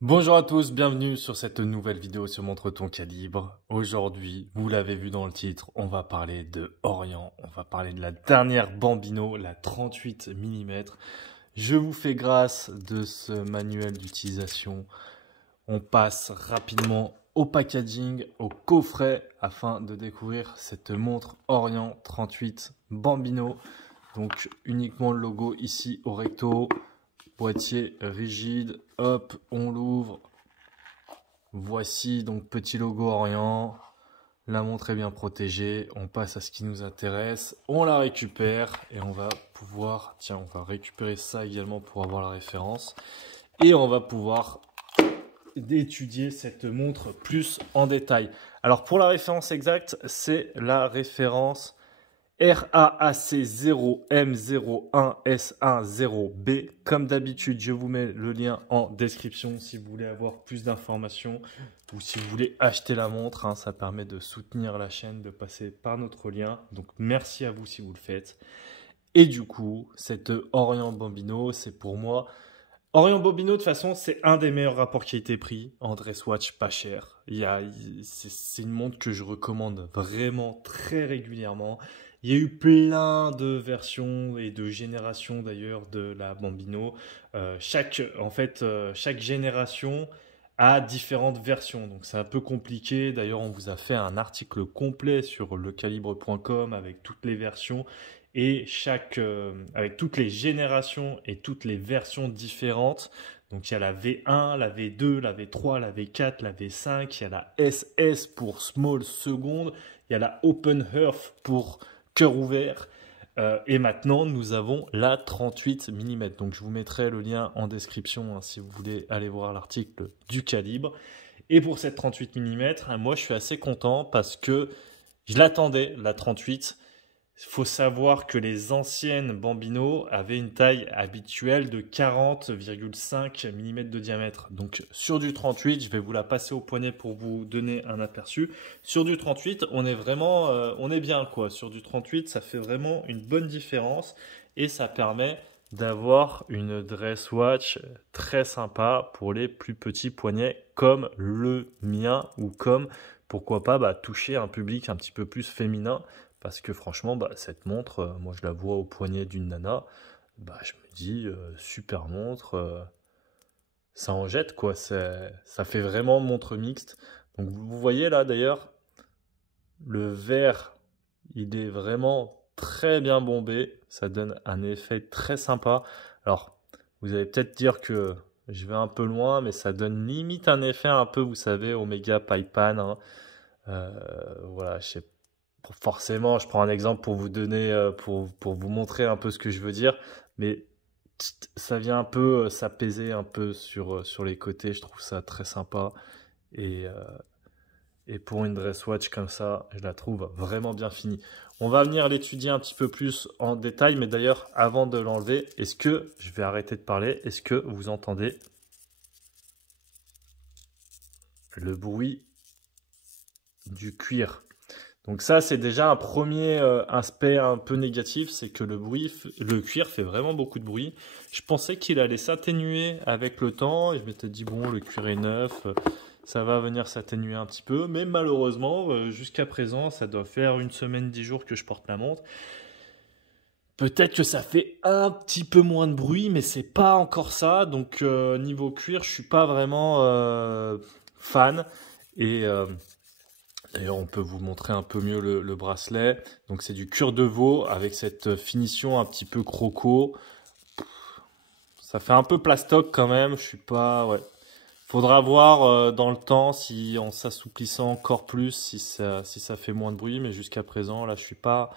Bonjour à tous, bienvenue sur cette nouvelle vidéo sur Montre ton calibre. Aujourd'hui, vous l'avez vu dans le titre, on va parler de Orient, on va parler de la dernière Bambino, la 38 mm. Je vous fais grâce de ce manuel d'utilisation. On passe rapidement au packaging, au coffret, afin de découvrir cette montre Orient 38 Bambino. Donc uniquement le logo ici au recto. Boîtier rigide, hop, on l'ouvre. Voici donc petit logo Orient. La montre est bien protégée. On passe à ce qui nous intéresse. On la récupère et on va pouvoir, tiens, on va récupérer ça également pour avoir la référence. Et on va pouvoir étudier cette montre plus en détail. Alors pour la référence exacte, c'est la référence RAAC0M01S10B. Comme d'habitude, je vous mets le lien en description si vous voulez avoir plus d'informations ou si vous voulez acheter la montre. Hein, ça permet de soutenir la chaîne, de passer par notre lien. Donc merci à vous si vous le faites. Et du coup, cette Orient Bambino, c'est pour moi... Orient Bambino, de toute façon, c'est un des meilleurs rapports qualité-prix en dress watch pas cher. C'est une montre que je recommande vraiment très régulièrement. Il y a eu plein de versions et de générations d'ailleurs de la Bambino. Chaque génération a différentes versions, donc c'est un peu compliqué. D'ailleurs, on vous a fait un article complet sur lecalibre.com avec toutes les versions et avec toutes les générations et toutes les versions différentes. Donc il y a la V1, la V2, la V3, la V4, la V5, il y a la SS pour Small Seconde, il y a la Open Earth pour cœur ouvert. Et maintenant, nous avons la 38 mm. Donc, je vous mettrai le lien en description hein, si vous voulez aller voir l'article du calibre. Et pour cette 38 mm, moi, je suis assez content parce que je l'attendais, la 38. Il faut savoir que les anciennes Bambino avaient une taille habituelle de 40,5 mm de diamètre. Donc sur du 38, je vais vous la passer au poignet pour vous donner un aperçu. Sur du 38, on est vraiment, on est bien quoi. Sur du 38, ça fait vraiment une bonne différence et ça permet d'avoir une dress watch très sympa pour les plus petits poignets comme le mien ou comme pourquoi pas toucher un public un petit peu plus féminin. Parce que franchement, cette montre, moi je la vois au poignet d'une nana, je me dis, super montre, ça en jette quoi, ça fait vraiment montre mixte. Donc vous voyez là d'ailleurs, le vert, il est vraiment très bien bombé, ça donne un effet très sympa. Alors, vous allez peut-être dire que je vais un peu loin, mais ça donne limite un effet un peu, vous savez, Omega Paipan. Hein. Voilà, je sais pas. Forcément, je prends un exemple pour vous donner, pour vous montrer un peu ce que je veux dire, mais ça vient un peu s'apaiser un peu sur les côtés, je trouve ça très sympa. Et pour une dress watch comme ça, je la trouve vraiment bien finie. On va venir l'étudier un petit peu plus en détail, mais d'ailleurs, avant de l'enlever, est-ce que, je vais arrêter de parler, est-ce que vous entendez le bruit du cuir ? Donc ça, c'est déjà un premier aspect un peu négatif, c'est que le cuir fait vraiment beaucoup de bruit. Je pensais qu'il allait s'atténuer avec le temps, et je m'étais dit, bon, le cuir est neuf, ça va venir s'atténuer un petit peu, mais malheureusement, jusqu'à présent, ça doit faire une semaine, 10 jours que je porte la montre. Peut-être que ça fait un petit peu moins de bruit, mais c'est pas encore ça, donc niveau cuir, je suis pas vraiment fan, et... D'ailleurs, on peut vous montrer un peu mieux le bracelet. Donc, c'est du cuir de veau avec cette finition un petit peu croco. Ça fait un peu plastoc quand même. Je suis pas... Ouais. Faudra voir dans le temps si en s'assouplissant encore plus, si ça fait moins de bruit. Mais jusqu'à présent, là, je suis pas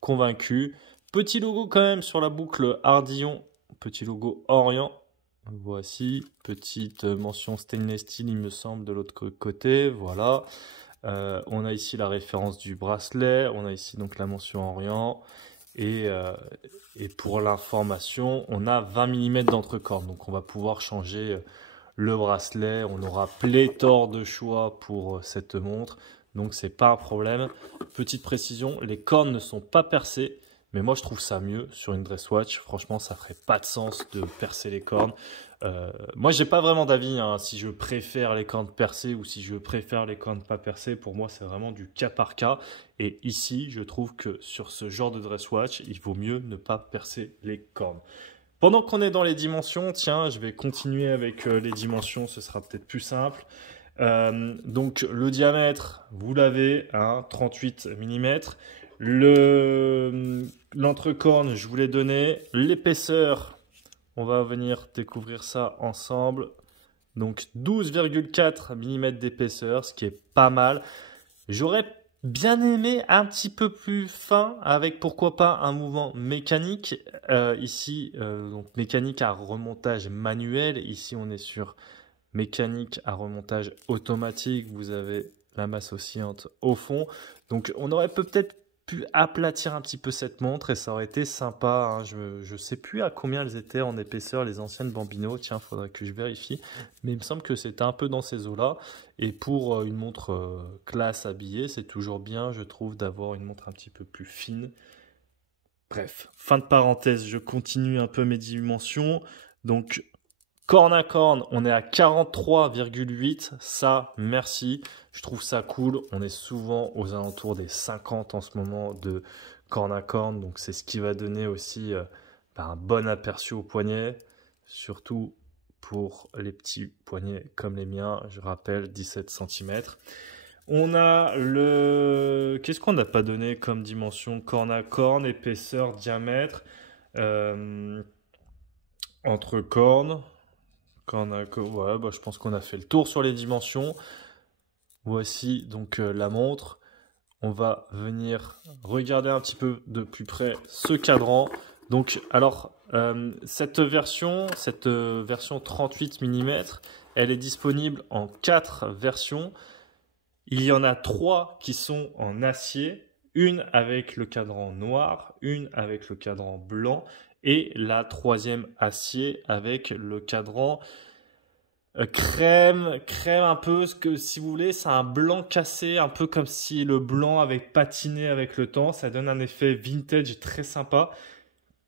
convaincu. Petit logo quand même sur la boucle Ardillon. Petit logo Orient. Voici. Petite mention stainless steel, il me semble, de l'autre côté. Voilà. On a ici la référence du bracelet, on a ici donc la mention Orient et pour l'information on a 20 mm d'entrecorne, donc on va pouvoir changer le bracelet, on aura pléthore de choix pour cette montre, donc c'est pas un problème. Petite précision, les cornes ne sont pas percées, Mais moi, je trouve ça mieux sur une dress watch. Franchement, ça ferait pas de sens de percer les cornes. Moi, j'ai pas vraiment d'avis hein, si je préfère les cornes percées ou si je préfère les cornes pas percées. Pour moi, c'est vraiment du cas par cas. Et ici, je trouve que sur ce genre de dress watch, il vaut mieux ne pas percer les cornes. Pendant qu'on est dans les dimensions, tiens, je vais continuer avec les dimensions. Ce sera peut-être plus simple. Donc, le diamètre, vous l'avez, hein, 38 mm. L'entrecorne, je vous l'ai donné. L'épaisseur, on va venir découvrir ça ensemble. Donc 12,4 mm d'épaisseur, ce qui est pas mal. J'aurais bien aimé un petit peu plus fin avec pourquoi pas un mouvement mécanique. Ici, donc mécanique à remontage manuel. Ici, on est sur mécanique à remontage automatique. Vous avez la masse oscillante au fond. Donc on aurait peut-être pu aplatir un petit peu cette montre et ça aurait été sympa. Hein. Je ne sais plus à combien elles étaient en épaisseur les anciennes Bambino. Tiens, il faudrait que je vérifie. Mais il me semble que c'était un peu dans ces eaux-là. Et pour une montre classe habillée, c'est toujours bien, je trouve, d'avoir une montre un petit peu plus fine. Bref, fin de parenthèse, je continue un peu mes dimensions. Donc, corne à corne, on est à 43,8. Ça, merci. Je trouve ça cool. On est souvent aux alentours des 50 en ce moment de corne à corne. Donc, c'est ce qui va donner aussi un bon aperçu au poignet. Surtout pour les petits poignets comme les miens. Je rappelle, 17 cm. On a le... Qu'est-ce qu'on n'a pas donné comme dimension? Corne à corne, épaisseur, diamètre. Entre cornes. Ouais, je pense qu'on a fait le tour sur les dimensions. Voici donc la montre. On va venir regarder un petit peu de plus près ce cadran. Donc, alors, cette version 38 mm, elle est disponible en 4 versions. Il y en a 3 qui sont en acier. Une avec le cadran noir, une avec le cadran blanc et la 3e acier avec le cadran crème un peu, ce que si vous voulez, c'est un blanc cassé, un peu comme si le blanc avait patiné avec le temps. Ça donne un effet vintage très sympa.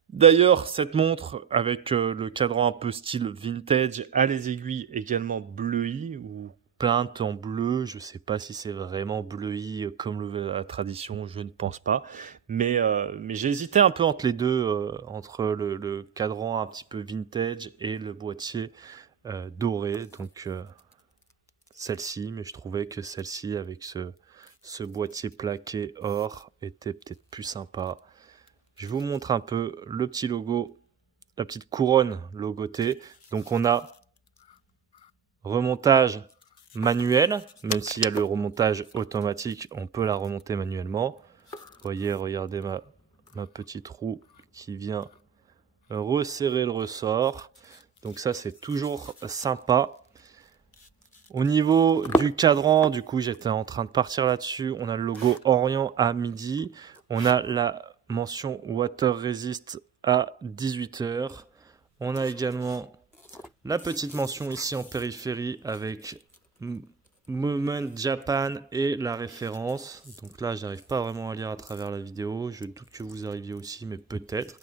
D'ailleurs, cette montre avec le cadran un peu style vintage a les aiguilles également bleuies ou peintes en bleu. Je ne sais pas si c'est vraiment bleuie comme la tradition, je ne pense pas. Mais j'ai hésité un peu entre les deux, entre le cadran un petit peu vintage et le boîtier doré. Donc celle-ci, mais je trouvais que celle-ci avec ce boîtier plaqué or était peut-être plus sympa. Je vous montre un peu le petit logo, la petite couronne logotée. Donc on a remontage manuel, même s'il y a le remontage automatique, on peut la remonter manuellement. Vous voyez, regardez ma petite roue qui vient resserrer le ressort. Donc ça, c'est toujours sympa. Au niveau du cadran, du coup, j'étais en train de partir là-dessus. On a le logo Orient à midi. On a la mention Water Resist à 18 h. On a également la petite mention ici en périphérie avec Moment Japan et la référence. Donc là, j'arrive pas vraiment à lire à travers la vidéo. Je doute que vous arriviez aussi, mais peut-être.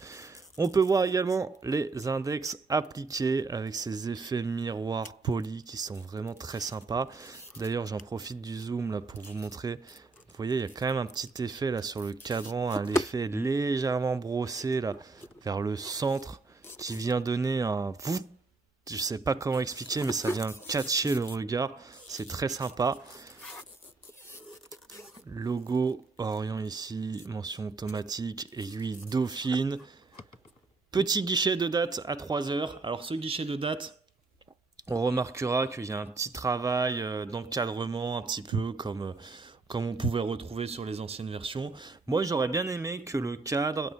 On peut voir également les index appliqués avec ces effets miroirs polis qui sont vraiment très sympas. D'ailleurs, j'en profite du zoom là pour vous montrer. Vous voyez, il y a quand même un petit effet là sur le cadran, un effet légèrement brossé là vers le centre qui vient donner un... Je ne sais pas comment expliquer, mais ça vient catcher le regard. C'est très sympa. Logo Orient ici, mention automatique, aiguille Dauphine. Petit guichet de date à 3 h. Alors ce guichet de date, on remarquera qu'il y a un petit travail d'encadrement un petit peu comme on pouvait retrouver sur les anciennes versions. Moi j'aurais bien aimé que le cadre,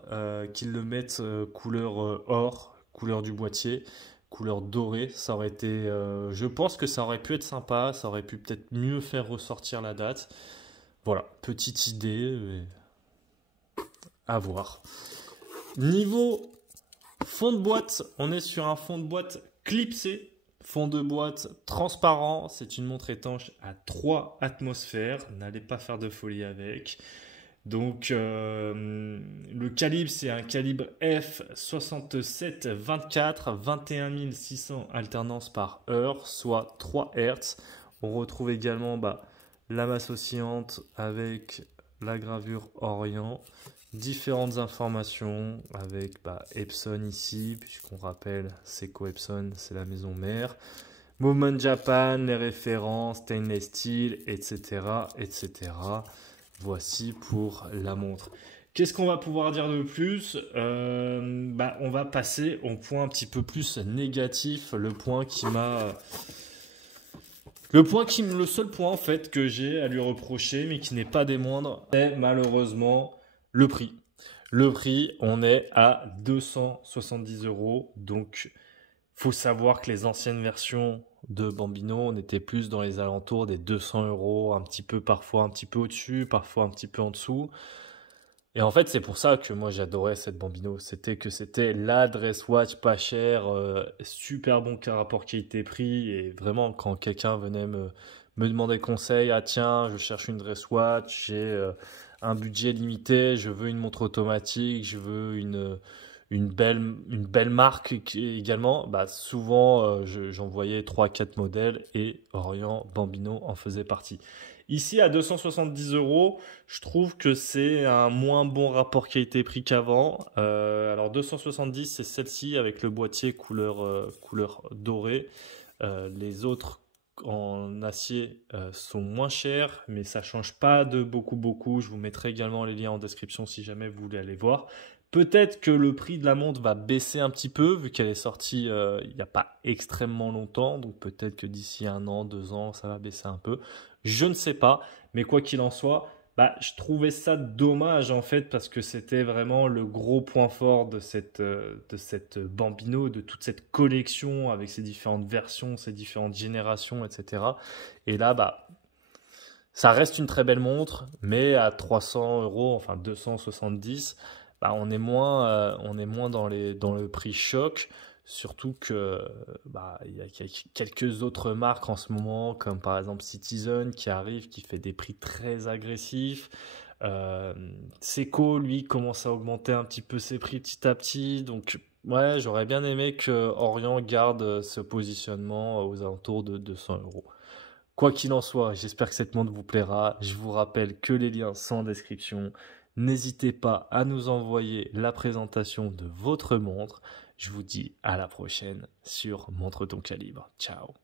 qu'ils le mettent couleur or, couleur du boîtier, couleur dorée. Ça aurait été, je pense que ça aurait pu être sympa, ça aurait pu peut-être mieux faire ressortir la date. Voilà, petite idée à voir. Niveau fond de boîte, on est sur un fond de boîte clipsé, fond de boîte transparent. C'est une montre étanche à 3 atmosphères. N'allez pas faire de folie avec. Donc, le calibre, c'est un calibre f67-24, 21 600 alternances par heure, soit 3 Hz. On retrouve également la masse oscillante avec la gravure Orient, différentes informations avec Epson ici, puisqu'on rappelle Seiko Epson, c'est la maison mère. Movement Japan, les références, stainless steel, etc., etc. Voici pour la montre. Qu'est-ce qu'on va pouvoir dire de plus? On va passer au point un petit peu plus négatif, le seul point en fait que j'ai à lui reprocher, mais qui n'est pas des moindres, c'est malheureusement le prix. Le prix, on est à 270 €. Donc, faut savoir que les anciennes versions de Bambino, on était plus dans les alentours des 200 €, un petit peu parfois un petit peu au-dessus, parfois un petit peu en dessous. Et en fait, c'est pour ça que moi j'adorais cette Bambino. C'était la dress watch pas chère, super bon rapport qualité-prix. Et vraiment, quand quelqu'un venait me demander conseil, ah tiens, je cherche une dress watch, j'ai un budget limité, je veux une montre automatique, je veux une belle marque également, souvent j'envoyais 3-4 modèles et Orient Bambino en faisait partie. Ici à 270 €, je trouve que c'est un moins bon rapport qualité-prix qu'avant. Alors 270, c'est celle-ci avec le boîtier couleur dorée. Les autres en acier sont moins chers, mais ça change pas de beaucoup. Je vous mettrai également les liens en description si jamais vous voulez aller voir. Peut-être que le prix de la montre va baisser un petit peu vu qu'elle est sortie il n'y a pas extrêmement longtemps. Donc peut-être que d'ici 1 an, 2 ans, ça va baisser un peu. Je ne sais pas, mais quoi qu'il en soit, je trouvais ça dommage en fait parce que c'était vraiment le gros point fort de cette Bambino, de toute cette collection avec ses différentes versions, ses différentes générations, etc. Et là, ça reste une très belle montre, mais à 300 €, enfin 270, on est moins dans le prix choc. Surtout que il y a quelques autres marques en ce moment, comme par exemple Citizen qui arrive, qui fait des prix très agressifs. Seiko, lui, commence à augmenter un petit peu ses prix petit à petit. Donc, ouais, j'aurais bien aimé que Orient garde ce positionnement aux alentours de 200 €. Quoi qu'il en soit, j'espère que cette montre vous plaira. Je vous rappelle que les liens sont en description. N'hésitez pas à nous envoyer la présentation de votre montre. Je vous dis à la prochaine sur Montre ton calibre. Ciao.